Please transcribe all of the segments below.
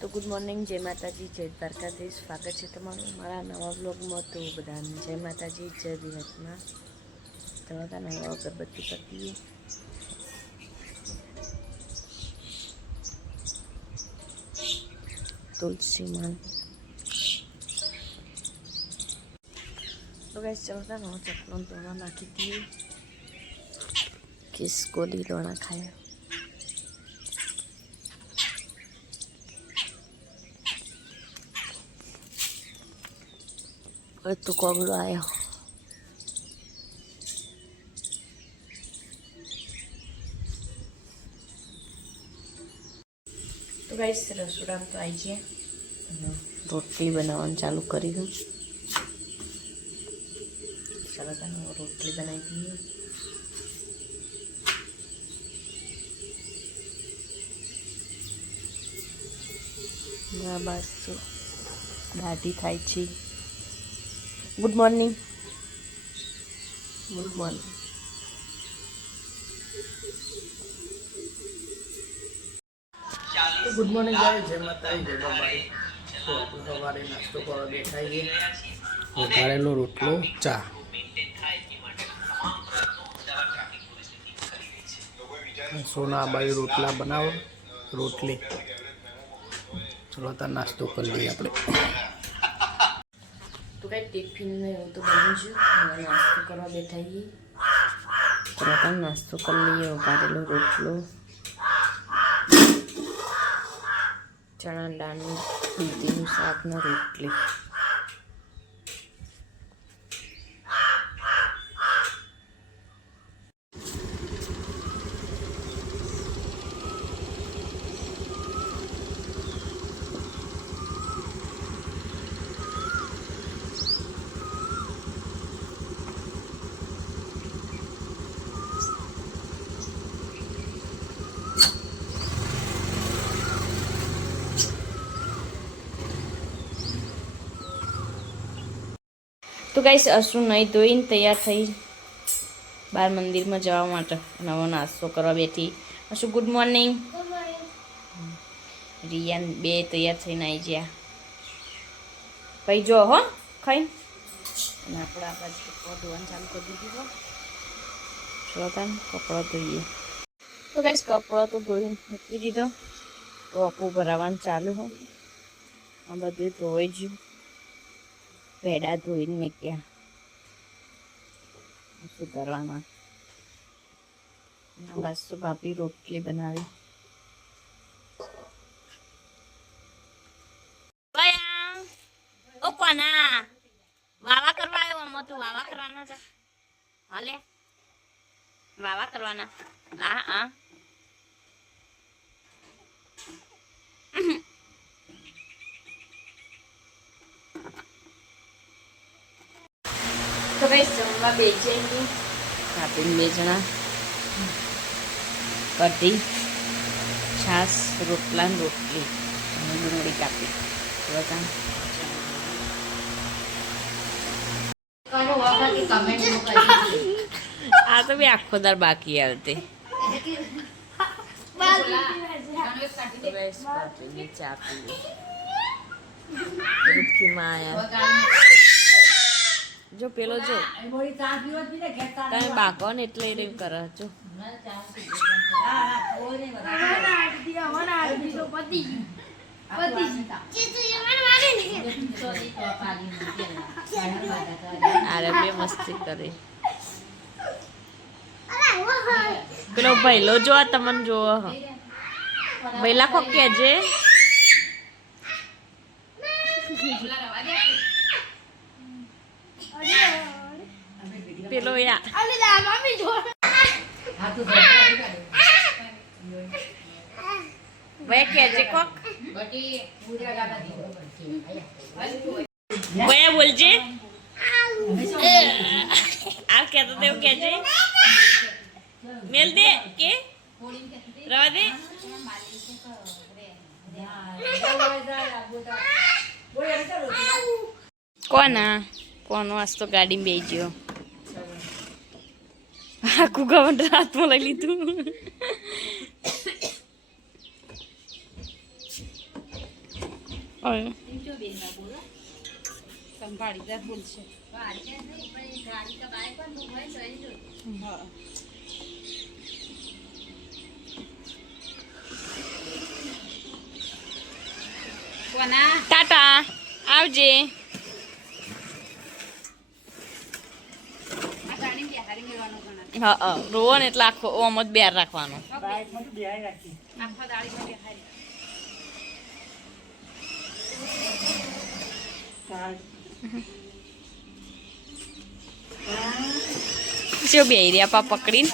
તો good morning, જય માતાજી, જય દ્વારકાધીશ. સ્વાગત છે તમારું મારા નવા બ્લોગમાં. તો બધાને જય માતાજી, જય વિહતમાં. તો નવા અગરબત્તી કરતી તુલસીમાં. તો ગાઈસ ચલતા નો ચકલો દોણા નાખી દઈએ. કિસકોલી દોણા ખાયા. तो कोगड़ो आयो तो गाइस रसोड़ा में तो आई जाए रोटली बनावा चालू करी हूँ। चलो तने रोटली बनाई दी बस दाढ़ी थाय छी। Good morning, good morning. तो गुड मॉर्निंग गाइस, जय माता दी, जय बाबाई। तो આપણે સવારે નાસ્તો કરવા બેઠા છીએ। વઘારેલો રોટલો, ચા। સોના બાઈ રોટલા બનાવો, રોટલી। ચલો તાર નાસ્તો કરી લઈએ આપણે। तो कहीं टिफिन में वो तो बन जो नाश्तो करवा बैठा ही तो नाश्तो कर लिए। वघारेलो रोटलो, चना दाळ, दूधीનું શાક ને રોટલી। तो गाइस अश्रु नहीं धोईने तैयार थई बार मंदिर में जवा माटे नवो नास्तो करवा बैठी। अश्रु गुड मॉर्निंग। रियान बे तैयार थईने आई गया भाई जो हो खाई અને આપણે આ બાજુ કપડાં ધોવાનું ચાલુ કરી દીધું છે। ચલો તાન કપડાં ધોઈએ। તો ગાઈસ કપડાં તો ધોઈને મૂકી દીધો, ટોપું ભરાવાનું ચાલુ હોય। આ બધું ધોઈ ગયું, પેડા ધોઈને મૂક્યા સુધારવામાં। બસ તો ભાભી રોટલી બનાવી। ओ कोना वावा करवायो हम तो वावा करवाना था हाले वावा करवाना हां हां तो गाइस जमवा बेचेंगे भाभी बेचना कटी छास रोटला रोटली डूंगरी कापी बता आ तो भी आखो दार बाकी आते जो पेलो जो कहीं बाको ने એટલે રે કરે જો अरे बे मस्ती करे पेलो भैलो जो आ तमन जो भैला को केजे पेलो या वे केजे कोक भैया बोल जे आप कहते थे वो कैसे मेल दे के रवा दे कोना कोनो आज तो गाड़ी में बेचो आखू गवंड रात में लग ली तू ઓય સંભાળીદાર બોલશે કોના ટાટા આવજે. આ ગાડી બિહારી મેળવાનો ગણા હા રોવો ને એટલે આખો ઓમ જ બેર રાખવાનો. બાઇકમાં તો બેહાઈ રાખી. આખા દાડીમાં બિહારી જો બે રહ્યા પા પકડીને.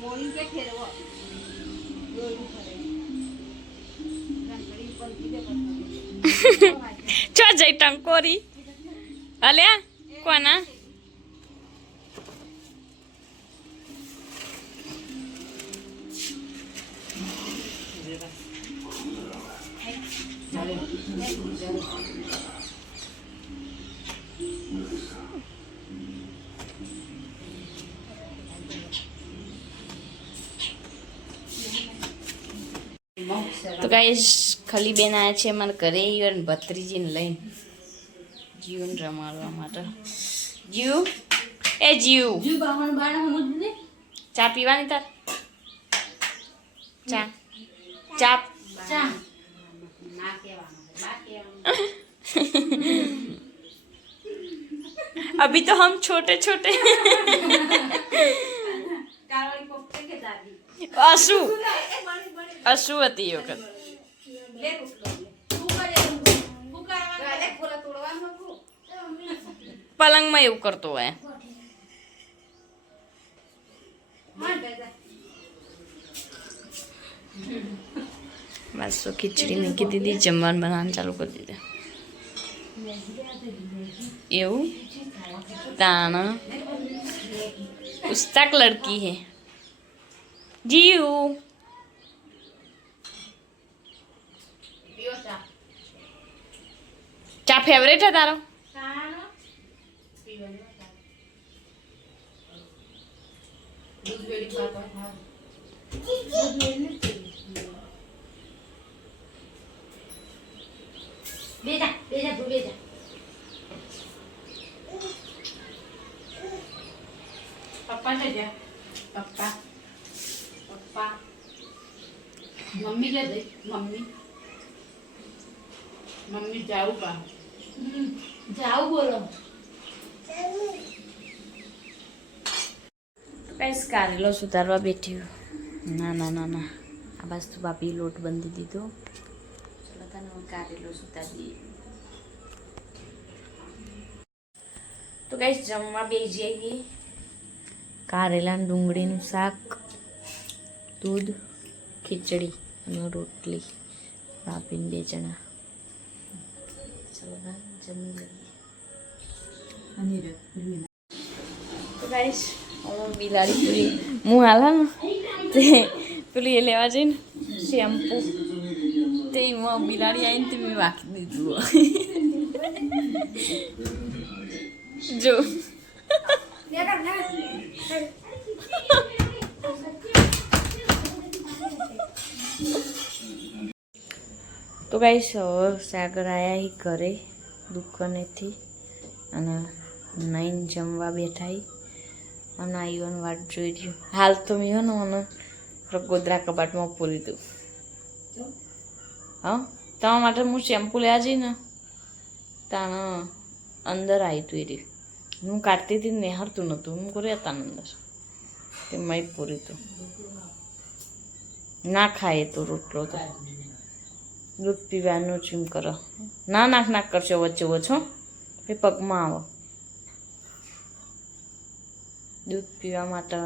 મોડી કે ફેરવો ચો જઈ ટંકોરી અલ્યા કોના તો ગાઈસ ખાલી બેન આયા છે મારા ઘરે ઈવન ભત્રીજીને લઈને જીવન રમાડવા માટે. જીવ એ જીવ ચા પીવાની તાર ચા ચા ના કહેવાનું બા કહેવાનું अभी तो हम छोटे छोटे કારવાળી પોપટે કે દાદી અસુ અસુ હતી એ વખત. લે ઉઠલો તું કરે હું કરવાનું ગાલે પૂરા તોડવાનું હતું પલંગમાં એવું કરતો હોય. હા દાદા બસ તો ખીચડી મૂકી દીધી, જમવાનું બનાવવાનું ચાલુ કરી દીધું. એવું તાણ ઉસ્તાક લડકી હે જીવ. પીઓ ચા ચા ફેવરેટ હે તારો? ખાનો પીવાનું ચા દૂધ વેડી પાતો ખાવ દૂધ મેલી બેટા બેટા તું બેટા પપ્પા ને જા પપ્પા પપ્પા મમ્મી કે દે મમ્મી મમ્મી જાઉં કા જાઉં બોલો કઈશ કારેલો સુધારવા બેઠી. ના ના ના ના આ બસ તો બાપી લોટ બાંધી દીધો. ચલો તને કારેલો સુધારી દઈએ. તો કઈશ જમવા બેસી જઈએ. કારેલા ડુંગળીનું શાક, દૂધ, ખીચડી અને રોટલી, બાપીને 2 જણા. ચલો જમી લઈએ. તો ગાઈશ હું બિલાડી પૂરી હું હાલા ને તે પેલી એ લેવા જઈને શેમ્પુ તે હું બિલાડી આવીને તે મેં વાંકી દીધું. જો તો ગાઈશ હવે સાગર આવ્યા હી ઘરે દુકાનેથી અને નાઈને જમવા બેઠા હી અને આવીને વાટ જોઈ રહ્યું. હાલ તો મેં ને મને ગોદરા કબાટમાં પૂરી દઉં. હા તમારા માટે હું શેમ્પુ લેવા જઈ ને તાણ અંદર આવી તું એ રહ્યું. હું કાઢતી હતી નેહરતું નહોતું, હું કરે હતા અંદર તે મેં પૂરી તું ના ખાય તો રોટલો તો દૂધ પીવાનું ચીમ કરો. ના નાક કરશો વચ્ચે ઓછો એ પગમાં આવો. દૂધ પીવા માટે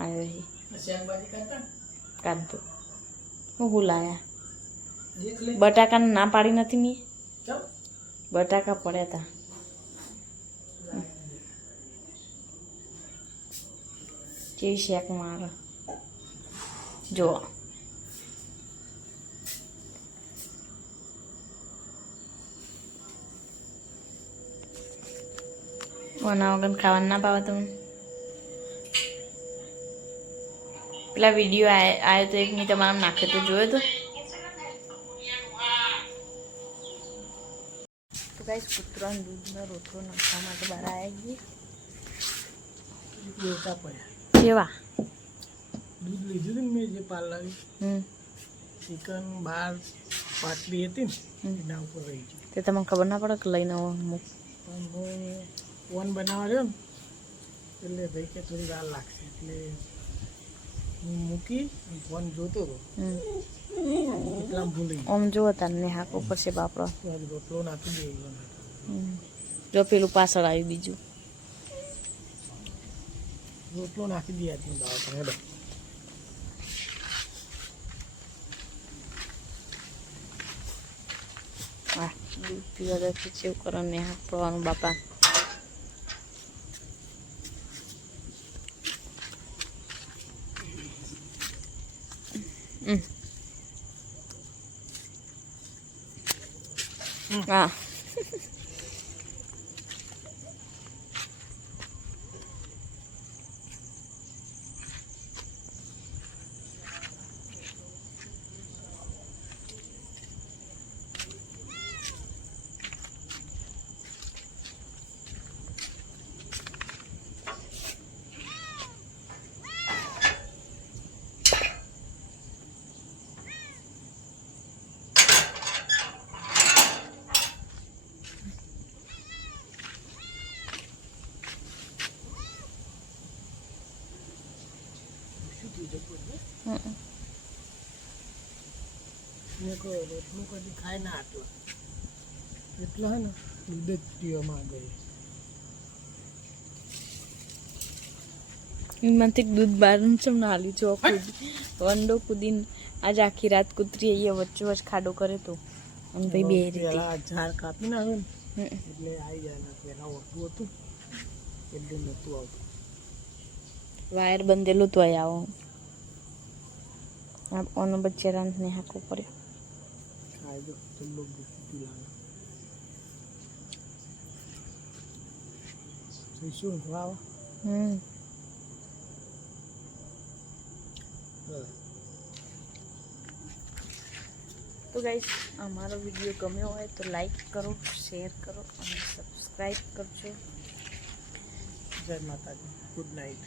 આવ્યો હી કાઢ દો. હું ભૂલાયા બટાકાને ના પાડી નથી મેં. બટાકા પડ્યા હતા. કેવી શેક મારે જો ઓના વગર ખાવાનું ના ભાવે તમને? પેલા વિડીયો આવ્યો તો એક મેં તમારા નાખે તો જોયો તો. તો ગાઈસ કૂતરાને દૂધનો રોટલો નાખવા માટે બહાર આવી ગઈ. દેવતા પડ્યા. કેવા? દૂધ લીધું હતું ને મેં જે પાર્લર ચિકન બહાર પાટલી હતી ને એના ઉપર રહી ગયું. તે તમને ખબર ના પડે કે લઈને મૂક. પણ હું ફોન બનાવવા રહ્યો ને એટલે ભાઈ કે થોડી વાર લાગશે એટલે હું મૂકી અને ફોન જોતો હતો એટલા ભૂલી ગયો. આમ જુઓ તાને હાક ઉપર છે બાપડો. તો આજે રોટલો નાખી દે જો પેલું પાછળ આવ્યું બીજું. રોટલો નાખી દે આજની બાબત હેડો. વાહ દૂધ પીવા દે ચેવું કરો ને હાક પડવાનું બાપા. હા મેં કહ્યું રોટલું કદી ખાય ના આટલું એટલો હે ને દૂધ જ પીવા માંગે. એમાંથી દૂધ બહાર ચમ ના હાલ્યું જો વંડો કૂદીને આજે આખી રાત કૂતરી અહીંયા વચ્ચે વચ્ચે ખાડો કરે તો અને ભાઈ બે રીતે પેલા ઝાડ કાપી નાખે ને એટલે આવી જાય ને પેલા ઓટું હતું એટલે નહોતું આવતું. વાયર બંધેલું તો આવો ઓનો બચ્ચારાને હાકો પડ્યો. ખાય જો ચલ્લો બુટી લાગે શું વાવ. તો ગાઈસ અમારો વિડીયો ગમ્યો હોય તો લાઈક કરો, શેર કરો અને સબસ્ક્રાઈબ કરજો. જય માતાજી. Good night.